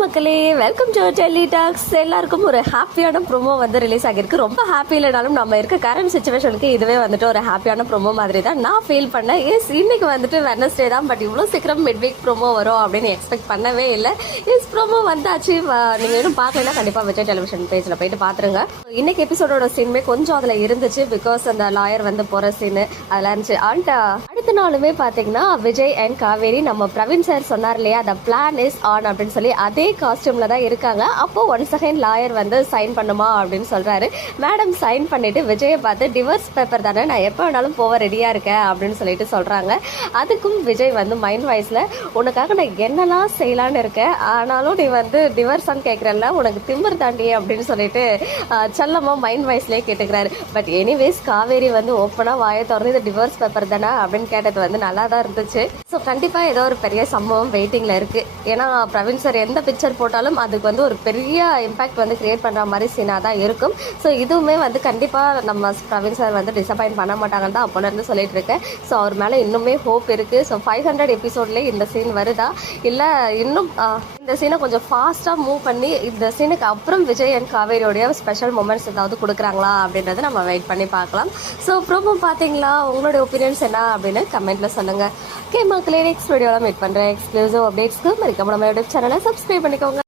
மக்களே, welcome to Delhi tax. எல்லாருக்கும் ஒரு ஹாப்பியான ப்ரோமோ வந்து ரிலீஸ் ஆகிருக்கு. ரொம்ப ஹாப்பி இல்லைனாலும் நம்ம இருக்க கரண்ட் சுச்சுவேஷனுக்கு இதுவே வந்துட்டு ஒரு ஹாப்பியான ப்ரோமோ மாதிரி தான் நான் ஃபீல் பண்ணேன். இன்னைக்கு வந்துட்டு வெட்னஸ்டே தான், பட் இவ்வளோ சீக்கிரம் மிட் வீக் ப்ரோமோ வரும் அப்படின்னு எக்ஸ்பெக்ட் பண்ணவே இல்லை. ப்ரோமோ வந்தாச்சு. நீங்கள் இன்னும் பார்க்கலன்னா கண்டிப்பாக விஜய் டெலிவிஷன் பேஜில் போயிட்டு பார்த்துருங்க. இன்னைக்கு எபிசோடோட சீனுமே கொஞ்சம் அதில் இருந்துச்சு. பிகாஸ் அந்த லாயர் வந்து போகிற சீனு அதெல்லாம் இருந்துச்சு. அண்ட் அடுத்த நாளுமே பார்த்தீங்கன்னா விஜய் அண்ட் காவேரி நம்ம பிரவீன் சார் சொன்னார் இல்லையா, த பிளான் இஸ் ஆன் அப்படின்னு சொல்லி அதே காஸ்டியூம்ல தான் இருக்காங்க. அப்போ ஒன் செகண்ட் லாயர் வந்து சைன் பண்ணுமா அப்படின்னு சொல்றாரு. மேடம் சைன் பண்ணிட்டு விஜயை பார்த்து டிவோர்ஸ் பேப்பர் தானே, நான் எப்போ வேணாலும் போக ரெடியா இருக்கேன் அப்படின்னு சொல்லிட்டு சொல்றாங்க. அதுக்கும் விஜய் வந்து மைண்ட் வாய்ஸ்ல, உனக்காக நான் என்னெல்லாம் செய்யலான்னு இருக்கேன், ஆனாலும் நீ வந்து டிவோர்ஸான்னு கேட்கறல்ல, உனக்கு திமிர் தாண்டி அப்படின்னு சொல்லிட்டு செல்லமா மைண்ட் வாய்ஸ்லயே கேட்டுக்கிறாரு. பட் எனிவேஸ் காவேரி வந்து ஓப்பனா வாயை திறந்து இது டிவோர்ஸ் பேப்பர் தானே அப்படின்னு கேட்டது வந்து நல்லா தான் இருந்துச்சு. ஸோ கண்டிப்பா ஏதோ ஒரு பெரிய சம்பவம் வெயிட்டிங்ல இருக்கு. ஏன்னா பிரவீன் சார் எந்த பிக்சர் போட்டாலும் அதுக்கு வந்து ஒரு பெரிய இம்பாக்ட் வந்து கிரியேட் பண்ணுற மாதிரி சீனாக தான் இருக்கும். ஸோ இதுவுமே வந்து கண்டிப்பாக நம்ம பிரவீன் சார் வந்து டிசப்பாயிண்ட் பண்ண மாட்டாங்கன்னு தான் அப்போலேருந்து சொல்லிட்டு இருக்கேன். ஸோ அவர் மேலே இன்னுமே ஹோப் இருக்குது. ஸோ 500 எபிசோட்லேயே இந்த சீன் வருதா, இல்லை இன்னும் இந்த சீனை கொஞ்சம் ஃபாஸ்ட்டாக மூவ் பண்ணி இந்த சீனுக்கு அப்புறம் விஜய் அண்ட் காவேரியோடைய ஸ்பெஷல் மூமெண்ட்ஸ் ஏதாவது கொடுக்குறாங்களா அப்படின்றத நம்ம வெயிட் பண்ணி பார்க்கலாம். ஸோ ப்ரோமோ பார்த்தீங்களா, உங்களுடைய ஒப்பீனியன்ஸ் என்ன அப்படின்னு கமெண்ட்டில் சொல்லுங்கள். ஓகே மக்களே, நெக்ஸ்ட் வீடியோவில் மீட் பண்ணுறேன். எக்ஸ்க்ளூசிவ் அப்டேட்ஸ்க்கு மறக்காம நம்ம யூடியூப் சேனலை சப்ஸ்கிரைப் பண்ணிக்கோங்க.